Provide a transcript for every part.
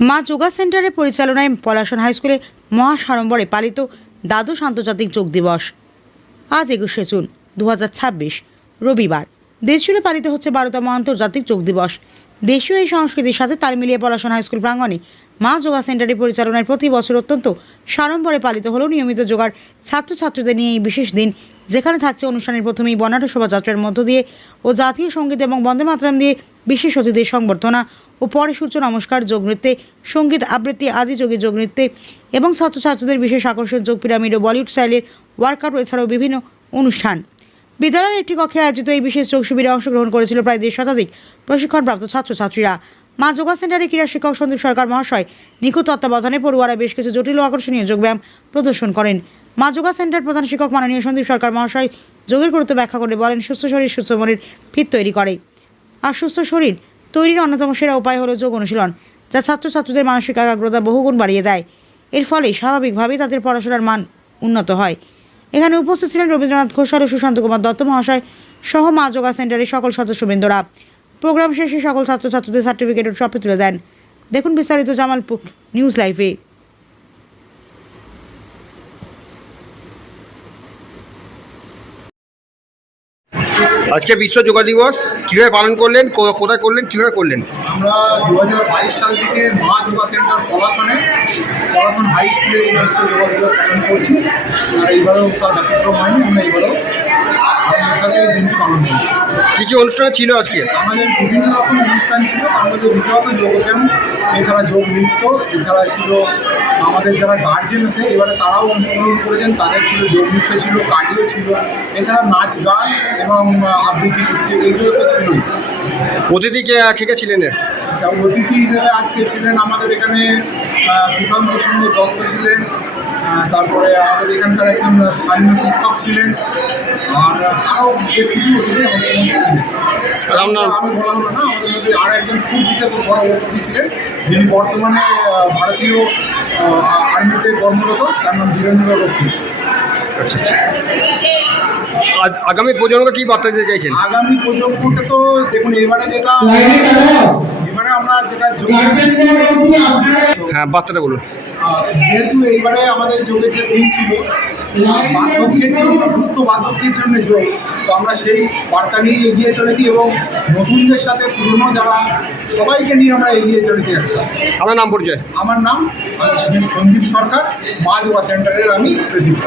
মা যোগা সেন্টারের পরিচালনায় পলাশন হাই স্কুলে মহাসাড়ম্বরে পালিত দ্বাদশ আন্তর্জাতিক যোগ দিবস। আজ 21শে জুন 2026 রবিবার দেশজুড়ে পালিত হচ্ছে 12তম আন্তর্জাতিক যোগ দিবস। দেশীয় এই সংস্কৃতির সাথে তাল মিলিয়ে পলাশন হাই স্কুল প্রাঙ্গণে মা যোগা সেন্টারের পরিচালনায় প্রতি বছর অত্যন্ত সাড়ম্বরে পালিত হলো নিয়মিত যোগার ছাত্রছাত্রীদের নিয়ে এই বিশেষ দিন, যেখানে থাকছে অনুষ্ঠানের প্রথমেই বর্ণাঢ্য শোভাযাত্রার মধ্য দিয়ে ও জাতীয় সঙ্গীত এবং বন্দে মাতরম দিয়ে বিশেষ অতিথিদের সংবর্ধনা ও পরে সূর্য নমস্কার, যোগ নৃত্যে, সঙ্গীত আবৃত্তি, আদি যোগী যোগ নৃত্যে এবং ছাত্রছাত্রীদের বিশেষ আকর্ষণ যোগ পিরামিড ও বলিউড স্টাইলের ওয়ার্কআউট, এছাড়াও বিভিন্ন অনুষ্ঠান। বিদ্যালয়ের একটি কক্ষে আয়োজিত এই বিশেষ যোগ শিবিরে অংশগ্রহণ করেছিল প্রায় 1.5 শতাধিক প্রশিক্ষণপ্রাপ্ত ছাত্রছাত্রীরা। মা যোগা সেন্টারের ক্রীড়া শিক্ষক সন্দীপ সরকার মহাশয় নিখুঁত তত্ত্বাবধানে পড়ুয়ারা বেশ কিছু জটিল ও আকর্ষণীয় যোগব্যায়াম প্রদর্শন করেন। মা যোগা সেন্টার প্রধান শিক্ষক মাননীয় সন্দীপ সরকার মহাশয় যোগের গুরুত্ব ব্যাখ্যা করে বলেন, সুস্থ শরীর সুস্থ মনের ভিত তৈরি করে, আর সুস্থ শরীর তৈরির অন্যতম সেরা উপায় হলো যোগ অনুশীলন, যা ছাত্রছাত্রীদের মানসিক একাগ্রতা বহুগুণ বাড়িয়ে দেয়। এর ফলে স্বাভাবিকভাবেই তাদের পড়াশোনার মান উন্নত হয়। এখানে উপস্থিত ছিলেন রবীন্দ্রনাথ ঘোষাল ও সুশান্ত কুমার দত্ত মহাশয় সহ মা যোগা সেন্টারের সকল সদস্যবৃন্দরা। প্রোগ্রাম শেষে সকল ছাত্রছাত্রীদের সার্টিফিকেট ও ট্রফি তুলে দেন। দেখুন বিস্তারিত জামালপুর নিউজ লাইভে। আজকে বিশ্ব যোগা দিবস কীভাবে পালন করলেন, কোথায় করলেন, কীভাবে করলেন? আমরা 2022 সাল থেকে মা যোগা সেন্টার পলাশন হাই স্কুলে এই বিশ্ব যোগা দিবস পালন করছি। আর এইবারও তার ব্যতিক্রম হয়নি, আমরা এইবারও এই দিনটি পালন করি। কী কী অনুষ্ঠান ছিল আজকে? আমাদের বিভিন্ন রকম অনুষ্ঠান ছিল, তার মধ্যে বিশেষত যোগব্যায়াম, এছাড়া যোগ নৃত্য, এছাড়া ছিল আমাদের যারা গার্জেন আছে এবারে তারাও অংশগ্রহণ করেছেন, তাদের ছিল যোগ নৃত্য, ছিল কার্ডিও ছিল, এছাড়া নাচ গান এবং আবৃত্তি এইগুলো তো ছিলই। অতিথি কে ছিলেন? অতিথি হিসেবে আজকে ছিলেন আমাদের এখানে সুশান্ত সুন্দর দত্ত ছিলেন, তারপরে আমাদের এখানকার একজন স্থানীয় শিক্ষক ছিলেন, আর আরও বেশ কিছু অতিথি আমাদের মধ্যে ছিলেন। আমি বলা হলো না, আমাদের মধ্যে আর একজন খুব বিশেষ বড় অতিথি ছিলেন, যিনি বর্তমানে ভারতীয় আর্মিতে কর্মরত, তার নাম বীরেন্দ্র রক্ষী। আচ্ছা আচ্ছা, আগামী প্রজন্মকে কী বার্তা দিতে চাইছেন? আগামী প্রজন্মকে তো দেখুন, এবারে আমরা যেটা হ্যাঁ, বার্তাটা বলুন। যেহেতু এইবারে আমাদের যোগের যে থিম ছিল বার্ধক্যের জন্য, সুস্থ বার্ধক্যের জন্য যোগ, তো আমরা সেই বার্তা নিয়ে এগিয়ে চলেছি এবং নতুনদের সাথে পুরনো যারা সবাইকে নিয়ে আমরা এগিয়ে চলেছি একসাথে। আমার নাম পরিচয়? আমার নাম সন্দীপ সরকার, মা যোগা সেন্টারের আমি প্রেসিডেন্ট।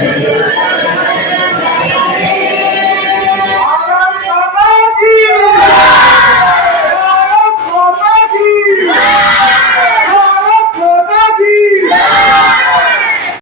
Jai